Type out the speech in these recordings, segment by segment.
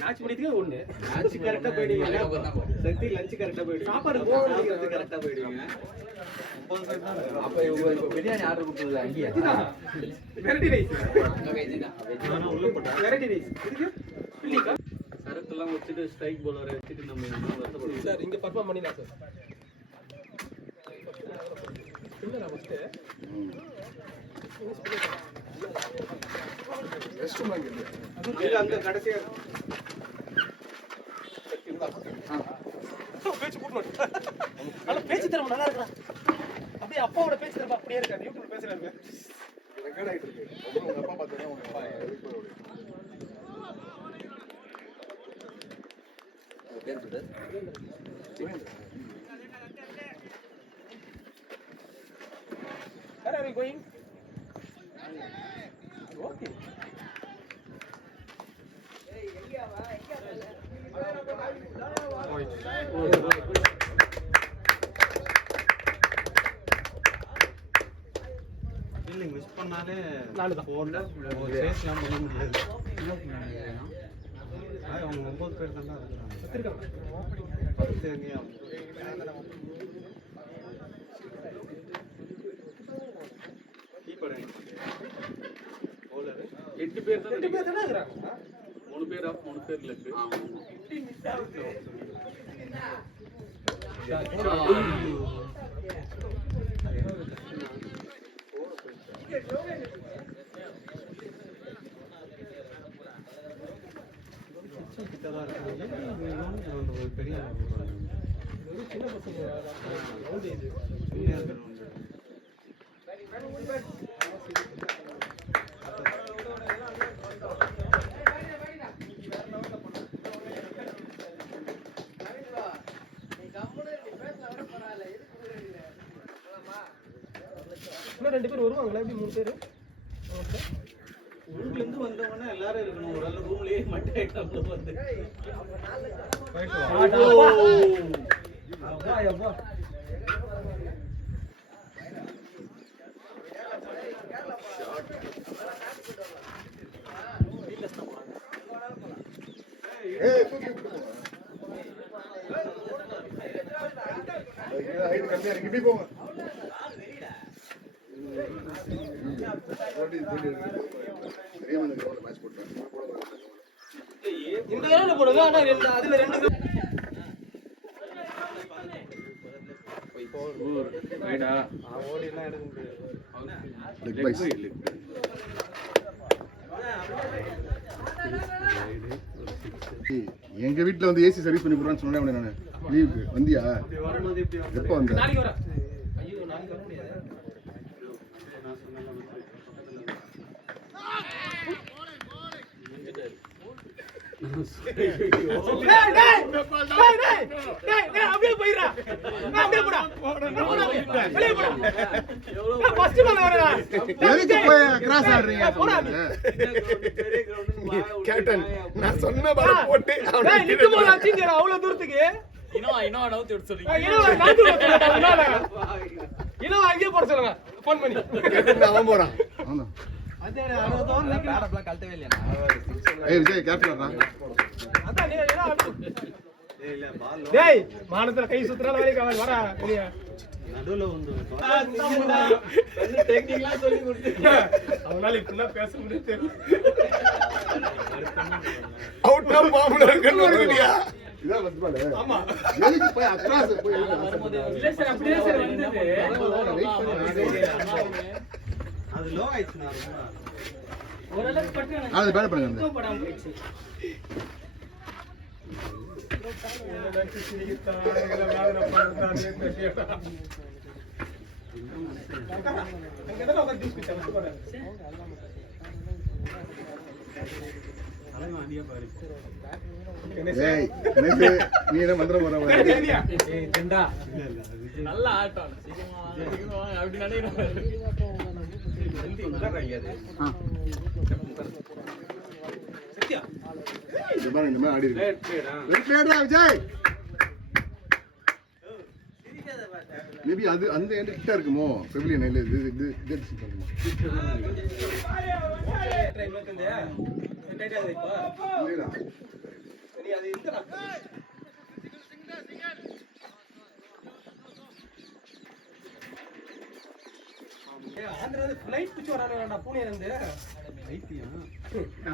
Match முடியதுக்கே ஒண்ணு lunch கரெக்டா போயிடுவீங்க சக்தி லஞ்ச் கரெக்டா போயிடுவீங்க சாப்பாடு போறது கரெக்டா போயிடுவீங்க அப்ப இப்போ பிரியாணி ஆர்டர் கொடுத்தது அங்கேயே வெரைட்டி ரைஸ் நானும் உள்ள போட்டேன் வெரைட்டி ரைஸ் இதுக்கு சரக்குலாம் வச்சுட்டு ஸ்ட்ரைக் பவுலரை வச்சுட்டு நம்ம வருத்தப்படுவோம் சார் இங்க பர்ஃபார்ம் பண்ணிடலாம் சார் இல்லடா ஃபர்ஸ்ட் ரெஸ்ட் ரூம் இல்ல அந்த கடைசியா பேச்சு கூட்டணும் நல்ல பேச்சு தரம் நல்லா இருக்கா அப்படியே அப்பாவோட பேச்சு தரம் அப்படியே இருக்காது யூடியூப்ல பேசுறாங்க ரெக்கார்ட் ஆயிட்டு இருக்கு உங்க அப்பா பார்த்தா உங்க அப்பா எதுக்கு போறீங்க Where are you going? Okay. இல்லை மிஸ் பண்ணாலே நாலு தான் ஃபோனில் ஃபேஸ்லாம் பண்ண முடியாது அவங்க 9 பேர் தான் இருக்கிறாங்க 10 நீ கீப்பர் பவுலர் 8 பேர் தானே இருக்கிறாங்க 3 பேர் ஆஃப் 3 பேர் லெஃப்ட் மிஸ் ஆகுது பெரிய சின்ன பசங்க இன்னும் 2 பேர் வருவாங்களா எப்படி 3 பேர் ஊர்ல இருந்து வந்தவங்க எல்லாரும் இருக்கணும் ஒரு ஆள் ரூம்லயே மட்டும் ஐட்டம்ல வந்து அப்பா அப்பா ஏய் தூக்கி போங்க ஹைட் கம்மியா இருக்கு இப்படி போங்க இந்த வேலை போடுங்க ஆனா அதுல 2 ரைடா ஓடி எல்லாம் எடுக்க முடியாது லெக் பைஸ் எங்க வீட்டுல வந்து ஏசி சர்வீஸ் பண்ணி போறான்னு சொன்னேன் நான் லீவுக்கு வந்தியா எப்போ வந்த நாளைக்கு வரேன் ஐயோ நாளைக்கு வர முடியாது நான் சொன்னேன் அப்படியே போயிடா அப்படியே போடா வெளியே போடா ஃபர்ஸ்ட் பால் வரடா எதுக்கு போய் கிராஸ் ஆடுறீங்க கேப்டன் நான் சொன்ன பால் போட்டு டேய் நிக்கு போல அடிங்கடா அவ்வளவு தூரத்துக்கு இன்னோ நவுத்தி விட்டு சொல்றீங்க இன்னோ அங்கேயே போட சொல்லுங்க ஃபோன் பண்ணி அவன் போறான் ஆமா அதேடா 60 ஓவர் பேடப்லாம் கழட்டவே இல்லையா ஏய் விஜய் கேப்டன்டா அதான் நீ என்ன இல்ல பால் டேய் மானத்துல கை சுத்துறால வேலைக்கு அவன் வரா வெளிய நடுவுல வந்து டெக்னிக்கலா சொல்லி கொடுத்தீங்க அவனால இப்படினா பேச முடியாது அவுட் ஆஃப் பாம்புல இருக்கன்னு வரலையா இதான் வந்து பாரு ஆமா எதுக்கு போய் அக்ராஸ் போய் இல்ல சார் அப்படியே சார் வந்தது அது லோ ஆயிடுச்சுனா ஓரளவுக்கு பட்டு அது பேட் பண்ணுங்க படாம போயிடுச்சு ஏய் நீ என்ன மந்திரம் போற ஏய் டண்டா நல்ல ஆட்டம் சீக்கிரமா அப்படி நினைக்கிறேன் சத்யா இந்த மாதிரி ஆடி இருக்கு ரைட் ரைடா வெயிட் லேடா விஜய் மேபி அது அந்த எண்ட் கிட்ட இருக்குமோ பெவிலியன் இல்ல இது கெட் பண்ணுமா 25 டைட் ஆகுது இப்போ இல்லடா ஃளைட் பிடிச்சு வரானுடா பூனேல இருந்து.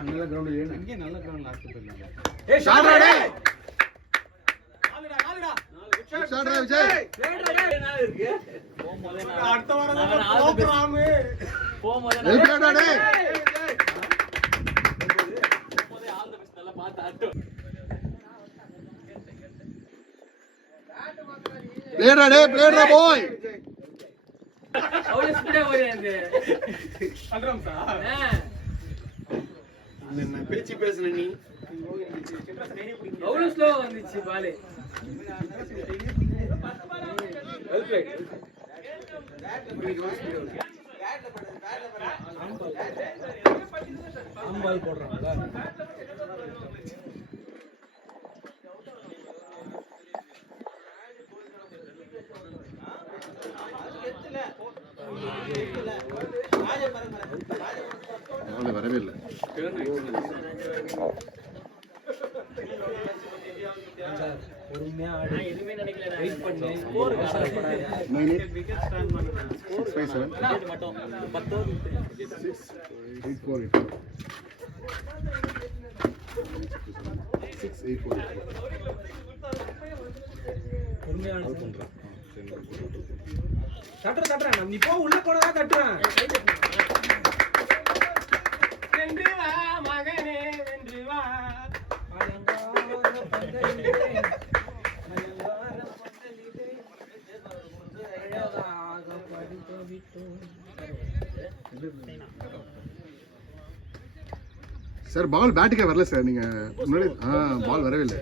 நல்ல கிரவுண்ட் ஏன் அங்கே நல்ல கிரவுண்ட் லாஸ்ட் போயிடலாம். ஏய் ஷாட்ரா டேய். நாலுடா. ஷாட்ரா விஜய். நாள் இருக்கு. அடுத்த வாரம் தான் ப்ரோகிராம். போம்போதே வெல்கடா டேய். ஆல் தி பெஸ்ட் நல்லா பார்த்து ஆட்டு. பிளேடா டேய், பிளேடா பாய். அவ்வளவு ஸ்பீடா ஓடுது. அல்ராம்ஸா? என்ன பேச்சு பேசுன நீ? அவ்வளவு ஸ்லோ வந்துச்சு பால். Well plate. அம்பால் போடுறாங்களா? அவளே வரவே இல்லை. பொறுமையா ஆடு. எதுமே நினைக்கல. வெயிட் பண்ணு. ஸ்கோர் காரணப்படாத. 9-8-6-5-7 மட்டும் 10 ஓவர் 6-8-4-8 6-8-4-8 பொறுமையா ஆடு பண்றான். தட்டுறேன். நீ போ உள்ள போனா தான் தட்டுறேன். வென்று வா மகனே வென்று வா. அலங்கார பந்தலிலே அலங்கார பந்தலிலே அழகாக படித்து விட்டோம். சார் பால் பேட்டுக்கே வரல சார். நீங்க முன்னாடி பால் வரவே இல்லை.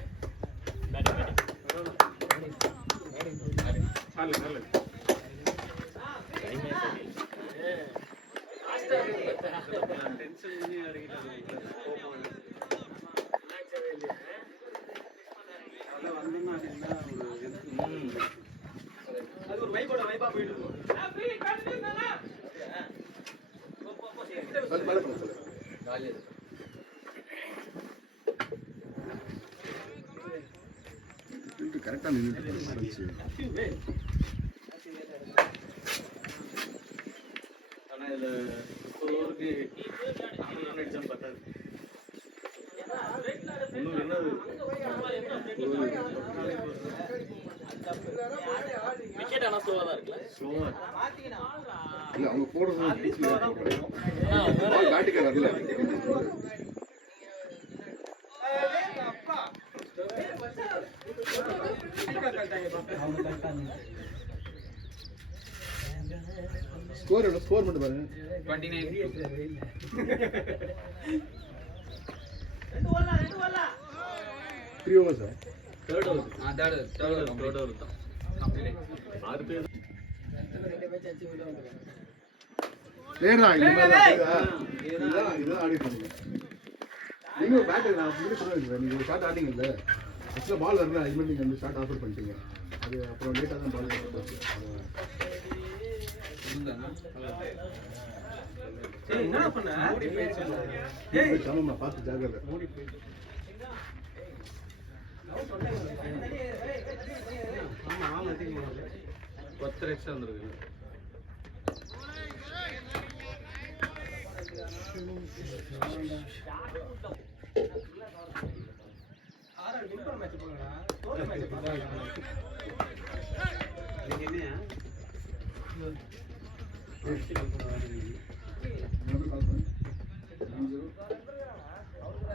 அது ஒரு வைபா போயிட்டு இருக்கும். கரெக்டா நின்னுட்டு ஆனா இதுல ஒரு ஓவருக்கு 50 ரன் அடிச்சா பத்தாது. இன்னும் என்னது விக்கெட் ஆனா ஸ்லோவா தான் இருக்குல்ல. ஸ்லோவா இல்ல அவங்க போடுறது பால் பேட்டுக்கே வரல. அப்பா ஸ்கோர் மட்டும் பாருங்க. 29. 3 overs sir. Third over. Third over தான். 6 பேர் பிளேடா இந்த மாதிரி இதான் ஆடி பண்ணுங்க. நீங்க பேட் நான் முன்னாடி சொன்னேன். நீங்க ஷாட் ஆடிங்கல்ல. ஆக்சுவலா பால் வரல. அது மாதிரி நீங்க அந்த ஷாட் ஆஃபர் பண்ணிட்டீங்க. அது அப்புறம் லேட்டா தான் பால் போச்சு. ஏய் என்ன பண்ண? ஏய் சமமா பார்த்து ஜாகிரதை. ஆமா அதிகமா 10 எக்ஸ்ட்ரா வந்திருக்கு. ஆரா வின் பண்ண மேட்ச் போங்கடா. தோத்த மேட்ச் போங்கடா. என்னையா?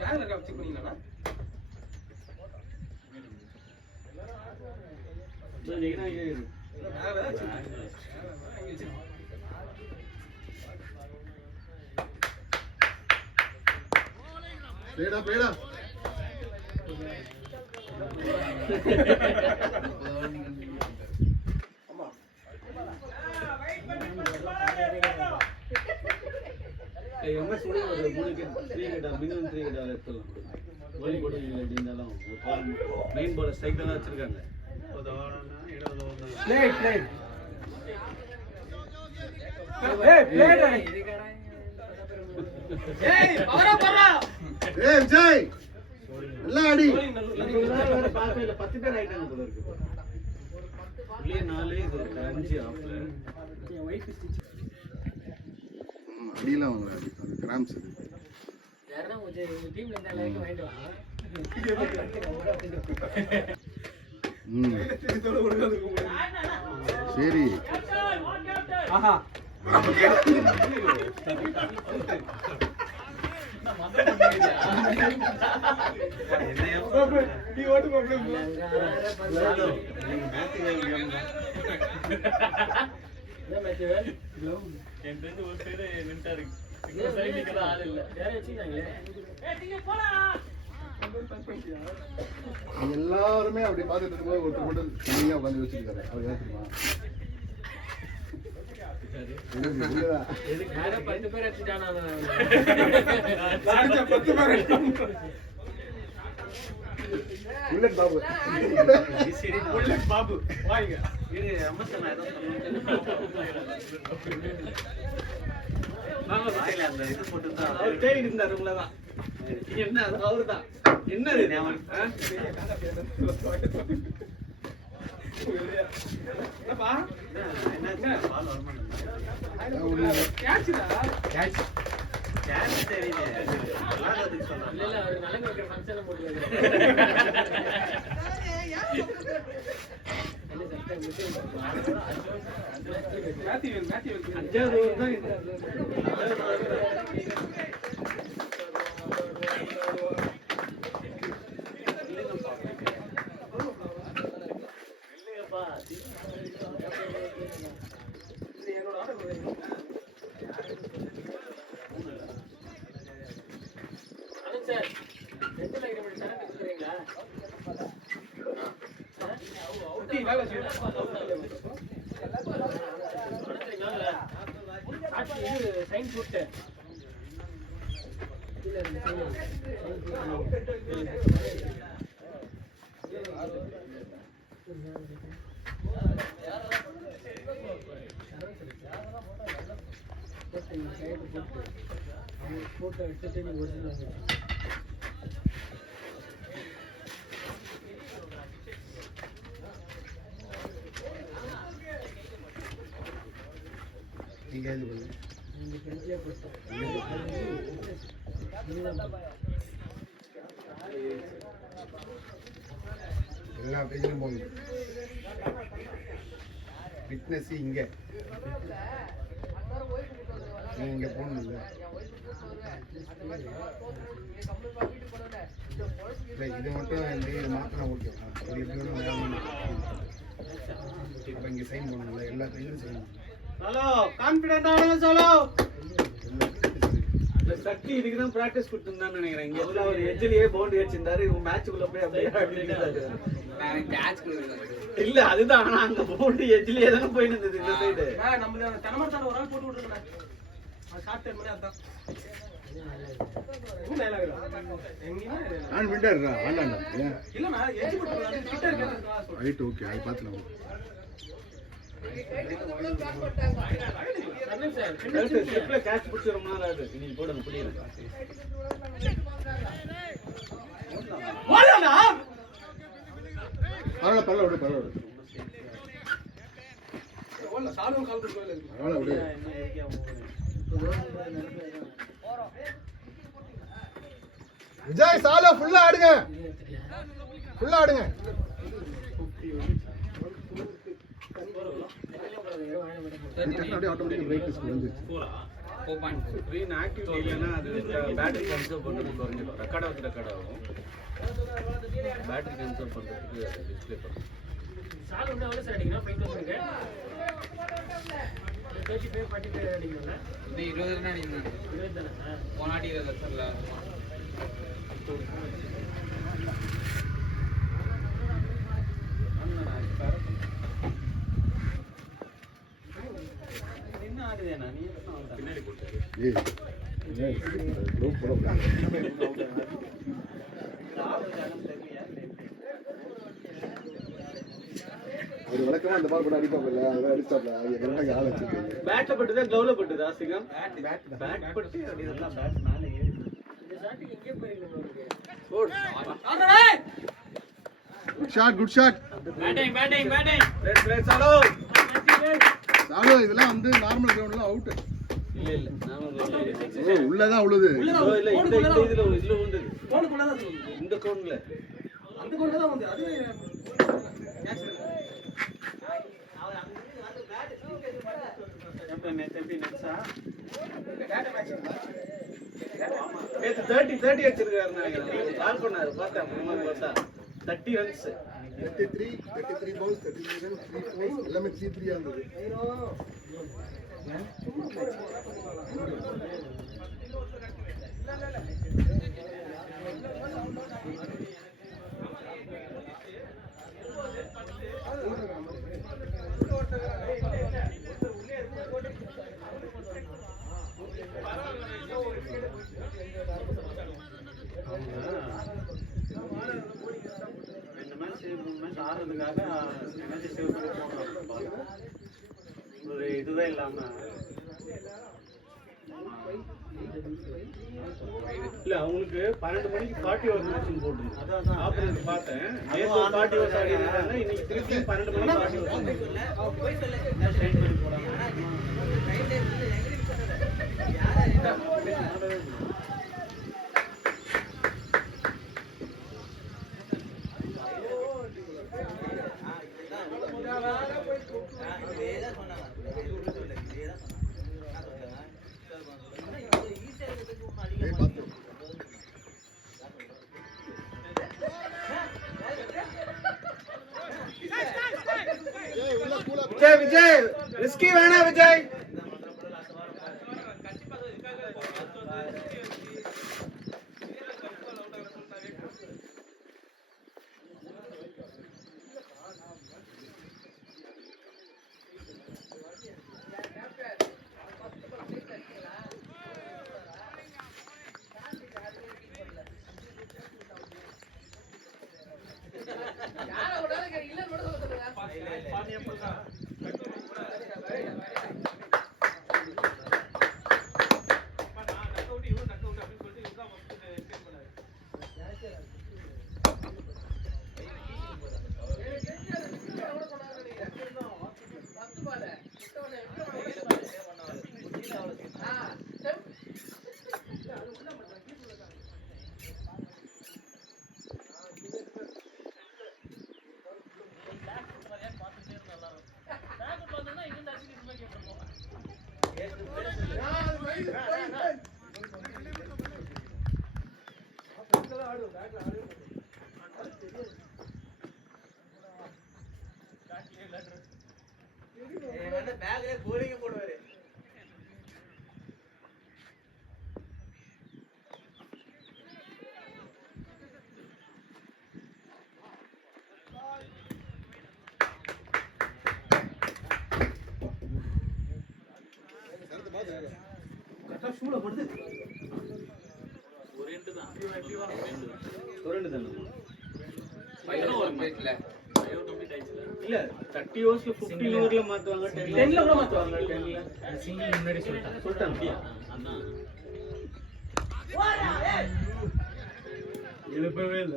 யாரல கப் செக் பண்ணீங்களா? நீங்க பிளேடா எம்எஸ் கூட ஒரு 3 விக்கெட் 3 விக்கெட் மினிமம் 3 விக்கெட் எடுத்துடலாம். கோலி போட்டு இல்லை இருந்தாலும் மெயின் பால் ஸ்ட்ரைக் தான் வச்சிருக்காங்க. பிளேட் ஏய் பவரா ஏய் விஜய் நல்லா ஆடி. வேற பாக்கல 10 பேர் ஆயிட்டாங்க போல இருக்கு. உள்ளே 4 இது 5 ஆஃப்ல. ஒயிட் ஸ்டிச் அடியெல்லாம் வாங்கலாம், அது கிராம்ஸ் அது. சரி ஆஹா நீ ஓட்டு என் ஃப்ரெண்டு ஒரு பேரு நின்ட்டாரு ஆள் இல்ல எல்லாருமே அப்படி பார்த்துட்டு இருக்கும்போது ஒருத்தர் மட்டும் தனியாக உட்காந்து யோசிச்சிருக்காரு. அவர் ஏன் தெரியுமா? புல்லட் பாபு புல்லட் பாபு வாங்க அவர் தேடி இருந்தார் உங்களதான். என்ன அவருதான் என்னது போட்டோ எடுத்துட்டு நீ ஒரிஜினல் எல்லா பேஜிலும் போங்க. ஃபிட்னஸ் இங்கே இங்கே போகணும். இல்லை இது மட்டும் இது மாத்திரம் ஓகே. இது எப்படி வேணும் இப்போ இங்கே சைன் பண்ணணும்ல, எல்லா பேஜிலும் சைன் பண்ணணும். ஹலோ கான்ஃபிடென்ட்டான சொல்லோ. அந்த சக்தி இதுக்கு தான் பிராக்டிஸ் கொடுத்துருந்தான்னு நினைக்கிறேன். இங்க எல்லாம் ஒரு எட்ஜ்லயே பவுண்டரி வச்சிருந்தாரு. இவங்க மேட்ச்க்குள்ள போய் அப்படியே ஆடிட்டாரு. நான் மேட்ச் இல்ல அதுதான். ஆனா அங்க பவுண்டரி எட்ஜ்லயே தான போய் நின்னுது இந்த சைடு. நம்ம தனமர்த்தான ஒரு ஆள் போட்டு விட்டுறேன். அது ஷார்ட் டைம் மாதிரி அதான். நான் விண்டர்ரா ஆண்டாண்டா இல்லனா எட்ஜ் போட்டு கிட்ட இருக்கேன்னு ரைட் ஓகே அது பார்த்துலாம். கேட்ச் பிடிச்ச ரொம்ப நாள் ஆகுது. நீங்க போடுங்க புரியல. பரவாயில்ல விடு பரவாயில்ல சாலும் கால் போட்டு பரவாயில்ல விடு. விஜய் சாலோ ஃபுல்லா ஆடுங்க, ஃபுல்லா ஆடுங்க. ஆட்டோமேட்டிக் பிரேக் வந்து 4.3 ஆக்டிவ் இல்லைன்னா அது பேட்டரி கன்சர்வ் பண்ணுறது குறைஞ்சிடும். ரெக்கார்ட் ஆகும். பேட்டரி கன்சர்வ் பண்ணுறதுக்கு டிஸ்பிளே பண்ணும். சால் வந்து எவ்வளோ சார் அடிக்கணும்? 5000 35 45 அடிக்கணும்ல. இது 20 தானே அடிக்கணும். 20 தானே போனாடி 20 லட்சம்ல. என்ன ஆடுதேனா நீ பின்னாடி போட்டு குரூப் போட ஒரு வழக்கமா அந்த பால் கூட அடிப்பாங்கல்ல, அதை அடிச்சாப்ல. அது என்ன ஆள் வச்சிருக்கீங்க? பேட்ல பட்டுதா க்ளவுல பட்டுதா சிகம்? பேட் பட்டு அப்படி இதெல்லாம் பேட் மேலே ஏறி. இந்த ஷாட்டுக்கு எங்கே போயிருக்கீங்க உங்களுக்கு? Good shot. Batting place hello. சாலோ இதெல்லாம் வந்து நார்மல் கிரவுண்ட்ல அவுட். இல்ல நானும் உள்ளதான் உள்ளது. இல்ல இந்த இதுல உண்டு. கோனுக்குள்ள தான் சொல்லுங்க. இந்த கோன்ல அந்த கோன்ல தான் வந்து அது எப்படி நெக்ஸா டேட்டா மேட்ச் நேத்து 30 அடிச்சிருக்காரு நினைக்கிறேன். கால் பண்ணாரு பார்த்தா பார்த்தா 30 ரன்ஸ் 33 balls, 33 runs, 3 fours, எல்லாமே 3-3 இருந்தது. இந்த மேட்ச் 3 மேட்ச் ஆடுறதுக்காக மேட்ச் சேவ் பண்ணி போடுறாங்க. ஒரு இதுவே இல்லாம இல்ல அவங்களுக்கு 12 மணிக்கு 40 ஓவர் மேட்ச் போட்டுருங்க. அதான் ஆப்ரேட் பார்த்தேன். நேத்து 40 ஓவர் ஆடினாங்க. இன்னைக்கு திருப்பி 12 மணிக்கு 40 ஓவர். ட்ரெயின் பண்ணி போடாம ஏய் பாத்து. விஜய் ரிஸ்கி வேணா விஜய். பேக்ல போலிங்க போடுவாரு. கரெக்டா ஷூல படுது. ஒரு ரெண்டு தானே பையனும் ஒரு மேட்ச்ல இல்ல 30 ஓவர்ஸ்ல 15 ஓவர்ல மாத்துவாங்க. 10ல கூட மாத்துவாங்க. 10ல சிங்கிள் முன்னாடி சொல்லிட்டாங்க. எழுப்பவே இல்ல.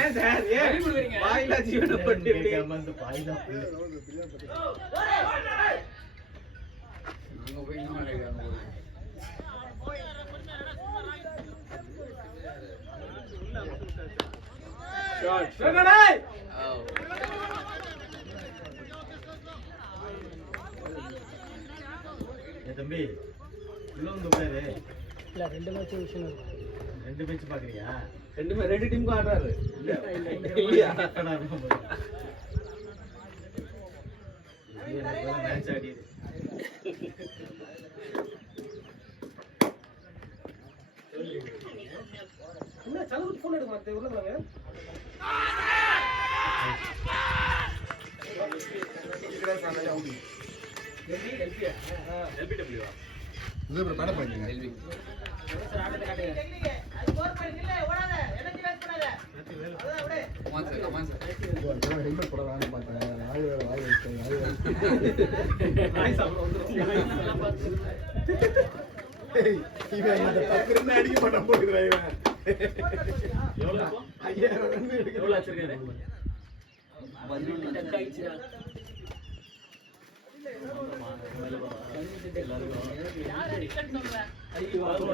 ஏன் சார் ஏன் வாயிலா ஜீவன பண்ணி அந்த பாய்தா அங்க போய் என்ன நடக்குது? தம்பி உள்ள வந்து உட்காரு. இல்ல 2 மேட்ச் விஷயம் இருக்கு. 2 மேட்ச் பாக்குறியா? ரெண்டு டீமுக்கும் ஆடுறாரு. இல்லையா மேட்ச் ஆடி என்ன சலவுக்கு போன் எடுக்க மாட்டே உள்ள வாங்க. இது ஒரு படம் பண்ணுங்க. ஹெல்மெட் போடலாம்னு பார்த்தேன். வாய் வச்சேன். இவன் இந்த பக்கம் அடிக்க மாட்டான் போடுறான் இவன். எவ்வளவு 5000 ரன் எவ்வளவு வச்சிருக்காரு? 11 டக் ஆயிடுச்சுடா.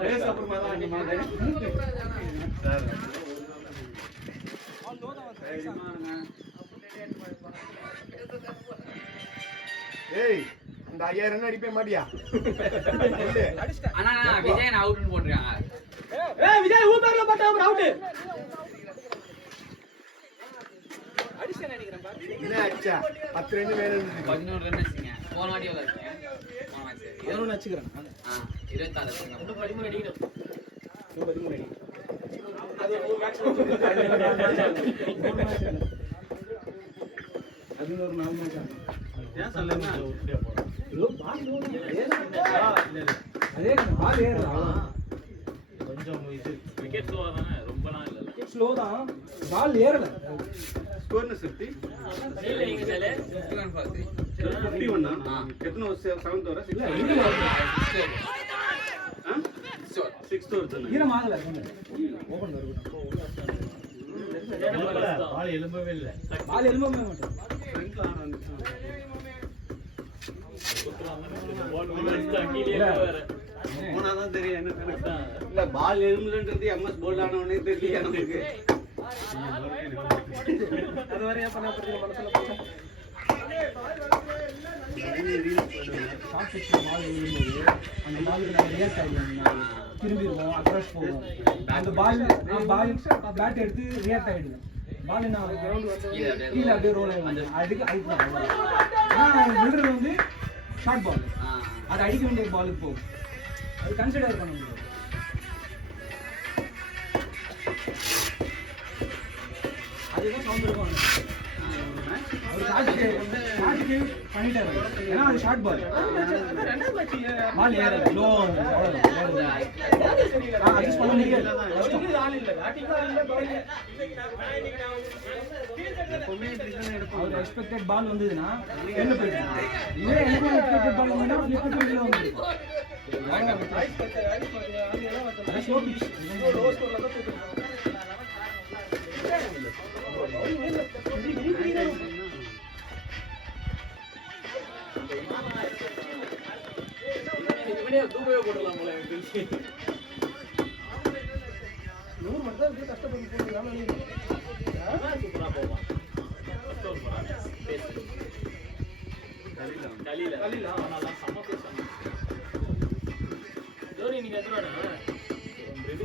ரேஸ் அப்புறமா தான் அந்த மாதிரி ஏய் இந்த 5000 ரன் அடிப்பே மாட்டியா ஆனா விஜயன் அவுட்னு போட்டுருக்காங்க. ஏய் விஜய் ஊபர்ல போட்டா அவுட். அடிஷன் நினைக்கிறேன் பாரு. என்ன ஆச்சா 10 ரன் மேல இருந்துச்சு 11 ரன் அடிச்சீங்க. போன வாட்டி எவ்வளவு அடிச்சீங்க? போன மேட்ச் 11 அடிச்சுக்கறேன். 26 அடிச்சீங்க. 13 அடிக்கிறேன். 13 அடிக்கிறேன். அது ஒரு மேட்ச் அது ஒரு 4 மேட்ச் ஏன் சொல்லுங்க அதே பால் ஏறுது கொஞ்சம் இது விக்கெட் ஸ்லோவா தானே, ரொம்பலாம் இல்ல. ஸ்லோ தான் பால் ஏறல ஸ்கோர்னு 50 இல்ல நீங்க சொல்லு 51 for 3. 51 எத்தனை 7th ஓவர் இல்ல 6th ஓவர் தானே ஈரம் ஆகல ஓபன் பால் எலும்பவே இல்ல. பால் எலும்பவே மாட்டோம் ஃப்ரண்ட்ல ஆன் வந்துச்சு போனாதான் தெரியும் என்ன கணக்கு இல்ல பால் எலும்புன்றது எம்எஸ் போல்ட் ஆனவனே தெரியல எனக்கு அது வரையா பண்ண பத்தி மனசுல போறோம். ஷார்ட் பிட்ச்ல பால் விழும்போது அந்த பாலுக்கு நம்ம ரியாக்ட் ஆகிடும் திரும்பிடுவோம் அக்ராஸ் போவோம் அந்த பால் பேட் எடுத்து ரியாக்ட் ஆகிடுவோம் பால் என்ன கீழே அப்படியே ரோல் ஆகும் அதுக்கு அவுட் தான் ஆனால் விழுறது வந்து ஷார்ட் பால் அது அடிக்க வேண்டிய பாலுக்கு போகும் அது கன்சிடர் பண்ண முடியாது அதுதான் சவுண்ட் இருக்கும் அவர் ஷார்ட்டுக்கு பண்ணிட்டாரு ஏன்னா அது ஷார்ட் பால் ரெண்டாவது மேட்ச் பால் ஏறல லோ அட்ஜஸ்ட் பண்ண முடியாது ஆள் இல்ல. பேட்டிங் ஆள் இல்ல, பவுலிங் அவர் எக்ஸ்பெக்டட் பால் வந்ததுன்னா வெளில போயிடுது இதே எனக்கு எக்ஸ்பெக்டட் பால் வந்தா ஃபிளிப் வெளில வந்துடும் அது ஸ்லோ பிட்ச் லோ ஸ்கோர்ல தான் தூக்குறாங்க.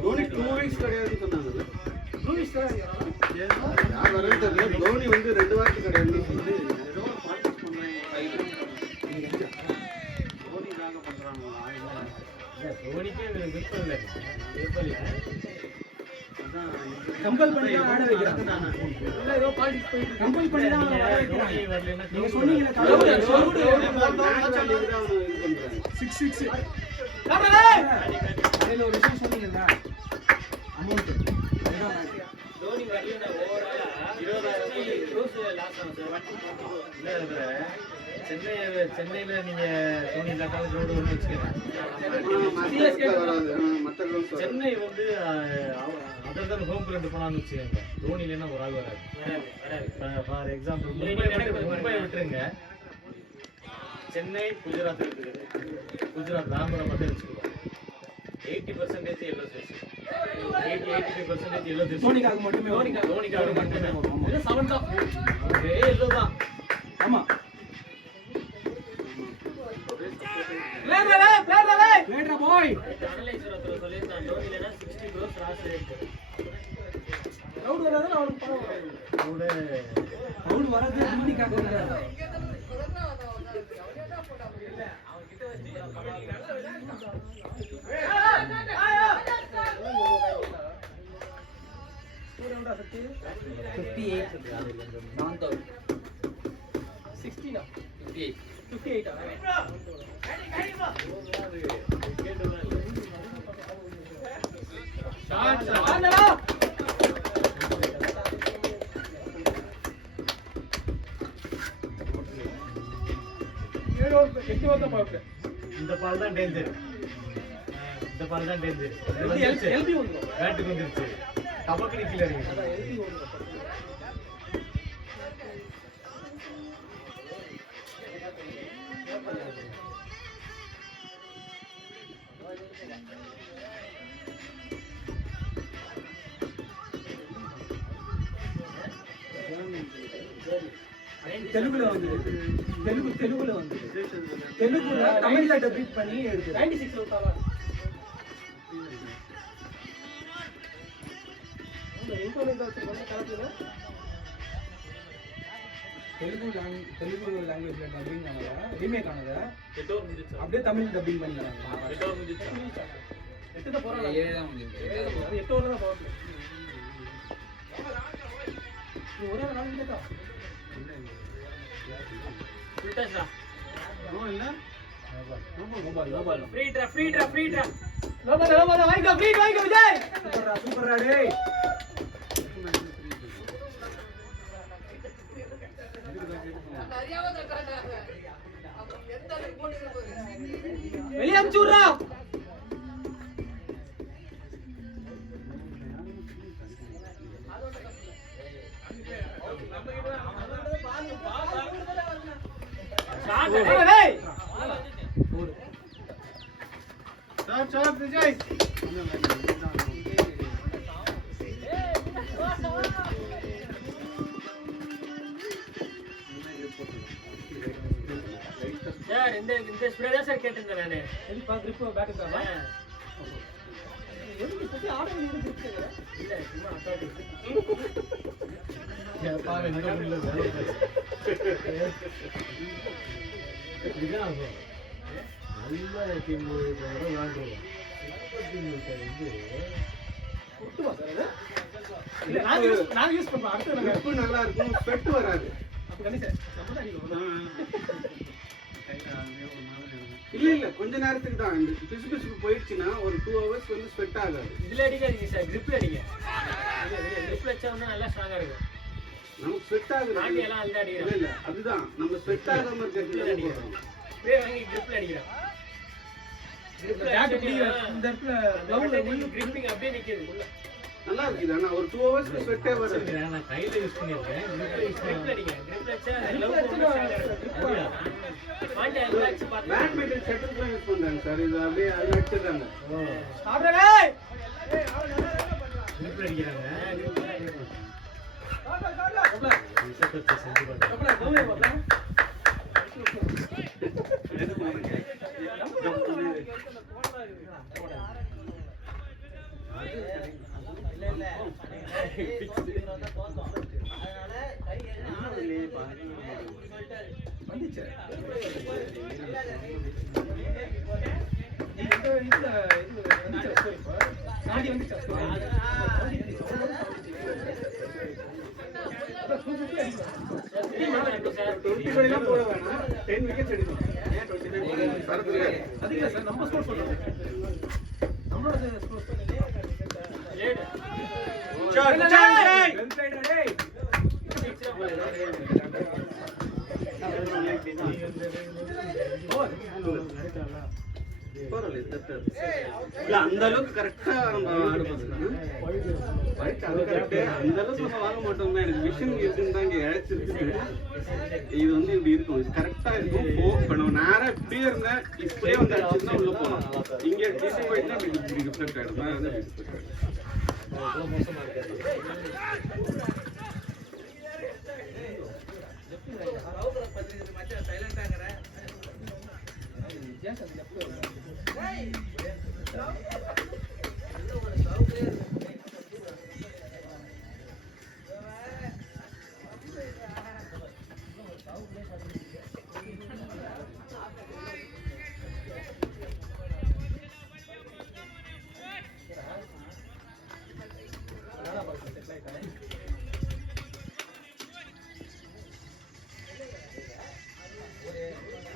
தோனி 2 வீக்ஸ் கிடையாதுன்னு சொன்னாங்கல்ல யார் வரது தெரியல தோனி வந்து 2 வாரத்துக்கு கிடையாது வந்து ஏதோ ஒரு பாலிடிக்ஸ் பண்றாங்க தோனி தாங்க பண்றாங்க தோனிக்கே விருப்பம் இல்லை. விருப்பம் இல்லை. கம்பல் பண்ணி தான் ஆட வைக்கிறாங்க இல்ல ஏதோ பாலிடிக்ஸ் போயிட்டு கம்பல் பண்ணி தான் ஆட தோனி வைக்கிறாங்க வரலைன்னா நீங்க சொன்னீங்க பண்றாங்க. 6 அதுல ஒரு விஷயம் சொன்னீங்கல்ல அமௌண்ட் தோனி வரலைன்னா ஓவராலா 20,000 க்ரோஸ் லாஸ் ஆகும் சார். இல்ல சென்னையில நீங்க தோனி இல்லாட்டாலும் ரோடு ஒன்று வச்சுக்கிறேன். சென்னை வந்து அதர் தான் ஹோம் கிரவுண்ட் போனான்னு வச்சுக்கோங்க. தோனி இல்லைன்னா ஒரு ஆள் வராது. ஃபார் எக்ஸாம்பிள் மும்பை விட்டுருங்க. சென்னை குஜராத் இருக்குது. குஜராத் தாம்பரம் மட்டும் வச்சுக்குவோம். 80% எல்லோ ஜெர்சி, 85% எல்லோ ஜெர்சி. தோனிக்காக மட்டுமே தோனிக்காக மட்டுமே. இது 7th ஆஃப் ஒரே எல்லோ தான். ஆமா பிளேடரா பாய் அனலைசர் சொல்லியிருந்தான் தோனி இல்லைன்னா 60 crores லாஸ் ரேட். ரவுண்ட் வராது அவருக்கு பணம் வராது. அவுட் வரது தோனிக்காக வராது ரவுண்டா சக்தி 58 நான் தோனி 16 58 58 இந்த பால் தான் டேஞ்சர். இந்த பால் தான் டேஞ்சர். எல்பி வந்துரும். பேட்டுக்கு வந்துருச்சு. டபக்கு கீழ இறங்கி. எல்பி வந்துரும். தெலுங்குல வந்து தெலுங்குல வந்து தெலுங்குல தமிழ்ல டப்பிங் பண்ணி எடுத்து 96 விட்டாவா தெலுங்கு லாங்குவேஜ்ல டப்பிங் ஆனதா ரீமேக் ஆனதா அப்படியே தமிழ் டப்பிங் பண்ணிட்டாங்க. 8 தான் போறாங்க. 7 தான் முடிஞ்சது. 8 வரல தான் போகுது. நீ ஒரே நாள் இல்லடா. விட்டாச்சா? நோ இல்ல. மொபைல். Free draw. லோபால வாங்கிக்கோ விஜய். சூப்பர்ரா டேய். வெளிய அம்சூர்ரா. ஷாட் விஜய். சார் இந்த ஸ்ப்ரே தான் சார் கேட்டிருந்தேன் நானு. எதுக்கு grip பேட் இருக்கா? எதுக்கு இப்படி ஆர்டர் பண்ணி grip கேக்குற? இல்ல சும்மா அட்டாடி. பாவே நட முடியல. இதுதான் நல்ல டீம் விளையாடுறோம். குட்டுவா சார் அது? இல்ல நான் யூஸ் பண்றேன். அடுத்து நாங்க grip நல்லா இருக்கும், ஸ்வெட் வராது. அப்ப கண்ணி சார் நம்ம தான் அடிக்கணும். இல்ல கொஞ்ச நேரத்துக்கு தான். இந்த பிசு போயிடுச்சுன்னா ஒரு 2 hours வந்து ஸ்வெட் ஆகாது. இதுல அடிக்காதீங்க சார், gripல அடிங்க. gripல அடிச்சா இன்னும் நல்லா ஸ்ட்ராங்கா இருக்கும். நமக்கு ஸ்வெட் ஆகுது. நாட்டி எல்லாம் அந்த அடிக்கிறோம். இல்ல அதுதான் நம்ம ஸ்வெட் ஆகாம இருக்கிறதுக்கு போறோம். ஸ்ப்ரே வாங்கி gripல அடிக்கிறோம். பேட் இப்படி இந்த இடத்துல லவ்ல கிரிப்பிங் அப்படியே நிக்குது உள்ள. நல்லா இருக்குது. ஆனா ஒரு 2 hours ஸ்வெட்டே வராது. நான் கையில யூஸ் பண்ணிருக்கேன். gripல அடிங்க. gripல அடிச்சா லவ் போடுங்க. வாண்டி அல்லாச்சு பாத்து. பேட்மிண்டன் ஷட்டில் தான் யூஸ் பண்றாங்க சார். இது அப்படியே அது அடிச்சிடுறாங்க. ஆடுறே. ஏய் gripல அடிக்கிறாங்க. போட வேணாம். 10 wickets எடுக்கணும். ஏன் 25 அது இல்ல சார், நம்ம ஸ்கோர் சொல்றோம். நம்மளோட ஸ்கோர் லேட். அந்த அளவுக்கு கரெக்டா நம்ம ஆடுறது. அந்த அளவுக்கு நம்ம வாங்க மாட்டோம். எனக்கு விஷன் இருக்குன்னு தான் இங்க இழைச்சிருக்கு. இது வந்து இப்படி இருக்கும். இது கரெக்டா இருக்கும். இப்போ நம்ம நேரா இப்படியே இருந்தேன், இப்படியே வந்து அடிச்சுதான் உள்ள போனோம். இங்க டிசி போயிட்டுனா இப்படி ரிஃப்ளெக்ட் ஆயிடும். மோசமா இருக்காது.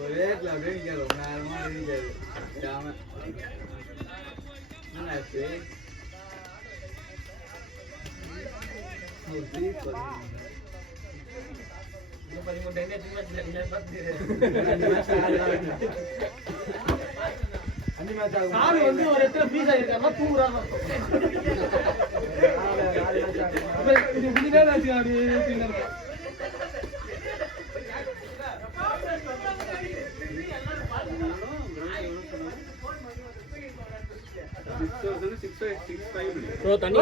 ஒரே இடத்துல அப்படியே நிற்காது. ரொம்ப நேரமா நிற்காது. ஜாம என்னாச்சு? ஒரு ப்ளீஸ் பண்ணுங்க. 13 மேட்ச் பார்த்து 5 மேட்ச் ஆகும். நாலு வந்து ஒரு இடத்துல ஃப்ரீஸ் ஆயிருக்காங்க, தூங்குறாங்க. நாலு மேட்ச் ஆகும். இது முடிஞ்சே மேட்ச் அப்படியே பின்னர் ப்ரோ தண்ணி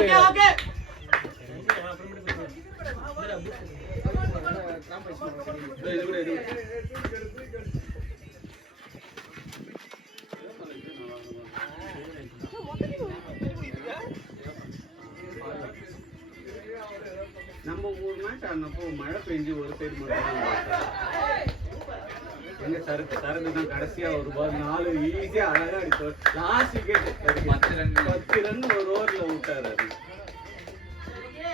நம்ம ஒரு மேட்ச் ஆடினப்போ மழை பெஞ்சு ஒரு சைடு மட்டும் எங்க சரக்கு தான் கடைசியா ஒரு பால் 4 ஈஸியா அழகா அடிப்பார். லாஸ்ட் விக்கெட் 10 ரன் ஒரு ஓவர்ல விட்டாரு அது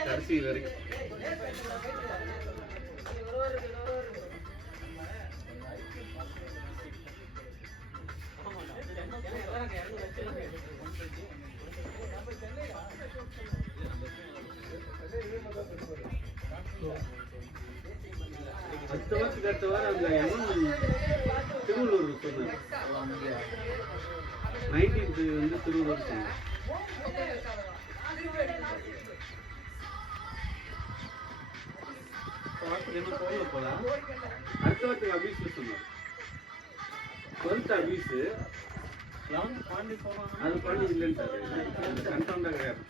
கடைசி வரைக்கும். அடுத்த வாரம் அந்த எண்ணம் திருவள்ளூர் சொன்னார். 19th வந்து திருவள்ளூர் சொன்னார். போலாம் அடுத்த வாரத்துக்கு அபீஸ்ல சொன்னார். 12th அபீஸ் அது பாண்டி இல்லைன்னு சார் கன்ஃபார்ம் தான் கிடையாது.